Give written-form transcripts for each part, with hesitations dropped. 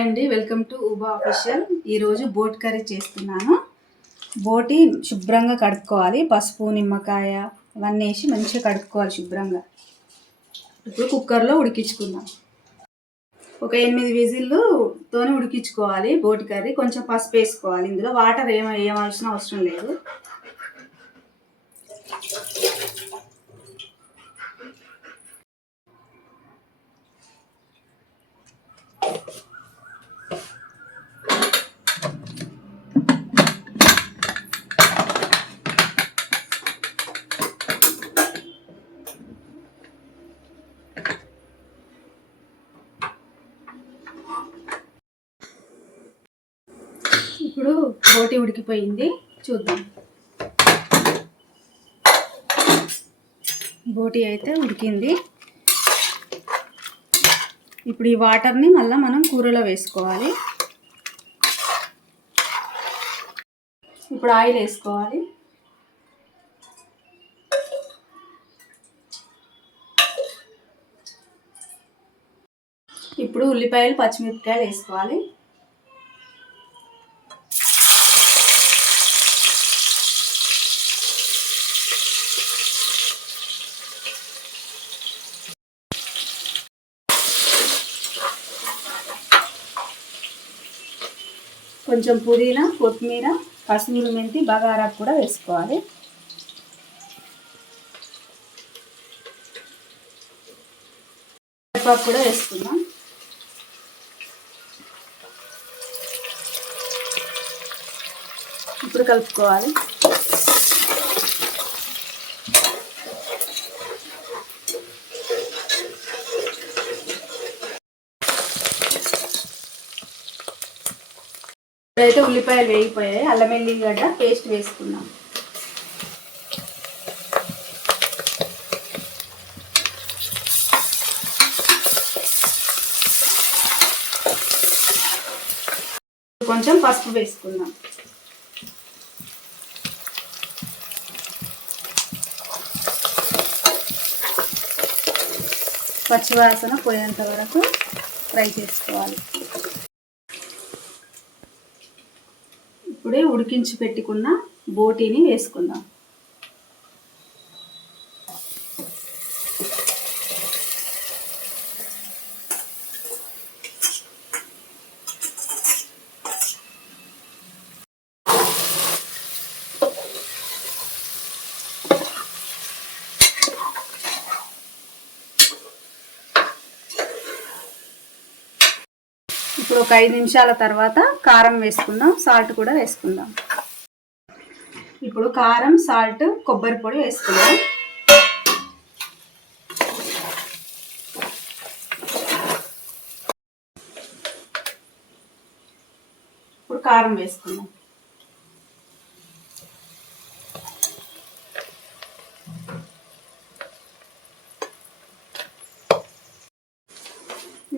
Hi అండి, welcome to ఉబా official. ఈరోజు బోటి కర్రీ చేస్తున్నాను. బోటి శుభ్రంగా కడుక్కోవాలి. పసుపు, నిమ్మకాయ ఇవన్నీ వేసి మంచిగా కడుక్కోవాలి శుభ్రంగా. ఇప్పుడు కుక్కర్లో ఉడికించుకుందాం. ఒక 8 విజిల్లుతోనే ఉడికించుకోవాలి బోటి కర్రీ. కొంచెం పసుపు వేసుకోవాలి. ఇందులో వాటర్ ఏమవలసిన అవసరం లేదు. ఇప్పుడు బోటి ఉడికిపోయింది, చూద్దాం. బోటి అయితే ఉడికింది. ఇప్పుడు ఈ వాటర్ని మళ్ళీ మనం కూరలో వేసుకోవాలి. ఇప్పుడు ఆయిల్ వేసుకోవాలి. ఇప్పుడు ఉల్లిపాయలు, పచ్చిమిరపకాయలు వేసుకోవాలి. కొంచెం పుదీనా, కొత్తిమీర, కసూరి మెంతి, బగారాకు కూడా వేసుకోవాలి. కరివేపాకు కూడా వేసుకుందాం. ఇప్పుడు కలుపుకోవాలి. ఇప్పుడైతే ఉల్లిపాయలు వేగిపోయాయి. అల్లం వెల్లిగడ్డ పేస్ట్ వేసుకున్నాం. కొంచెం పసుపు వేసుకుందాం. పచ్చివాసన పోయేంత వరకు ఫ్రై చేసుకోవాలి. ఇప్పుడే ఉడికించి పెట్టుకున్న బోటీని వేసుకుందాం. ఇప్పుడు ఒక 5 నిమిషాల తర్వాత కారం వేసుకుందాం. సాల్ట్ కూడా వేసుకుందాం. ఇప్పుడు కారం, సాల్ట్, కొబ్బరి పొడి వేసుకుందాం. ఇప్పుడు కారం వేసుకుందాం.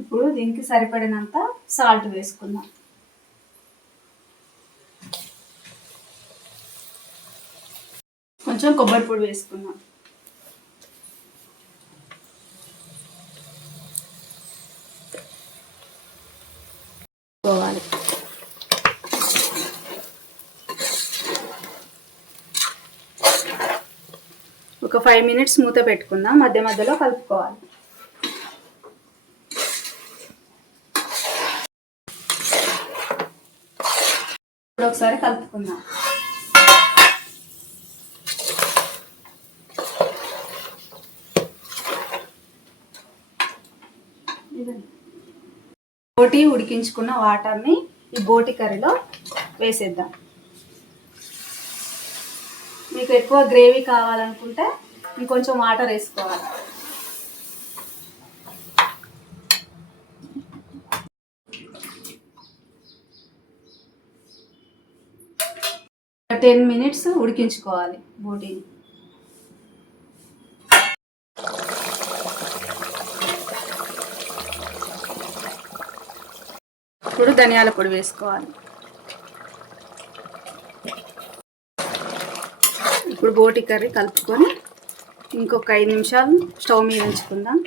ఇప్పుడు దీనికి సరిపడినంత సాల్ట్ వేసుకుందాం. కొంచెం కొబ్బరి పొడి వేసుకుందాం. పోవాలి. ఒక 5 మినిట్స్ మూత పెట్టుకుందాం. మధ్య మధ్యలో కలుపుకోవాలి. ఇప్పుడు ఒకసారి కలుపుకుందాం. బోటి ఉడికించుకున్న వాటర్ని ఈ బోటి కర్రీలో వేసేద్దాం. మీకు ఎక్కువ గ్రేవీ కావాలనుకుంటే ఇంకొంచెం వాటర్ వేసుకోవాలి. ఒక 10 మినిట్స్ ఉడికించుకోవాలి బోటీని. ఇప్పుడు ధనియాల పొడి వేసుకోవాలి. ఇప్పుడు బోటి కర్రీ కలుపుకొని ఇంకొక 5 నిమిషాలు స్టవ్ మీద ఉంచుకుందాం.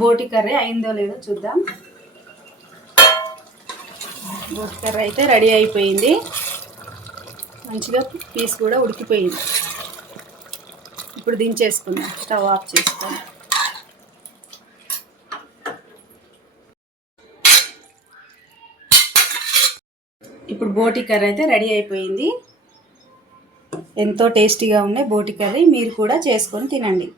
బోటి కర్రీ అయిందో లేదో చూద్దాం. బోటి కర్రీ అయితే రెడీ అయిపోయింది. మంచిగా పీస్ కూడా ఉడికిపోయింది. ఇప్పుడు దించేసుకుందాం. స్టవ్ ఆఫ్ చేసుకుందాం. ఇప్పుడు బోటి కర్రీ అయితే రెడీ అయిపోయింది. ఎంతో టేస్టీగా ఉండే బోటి కర్రీ మీరు కూడా చేసుకొని తినండి.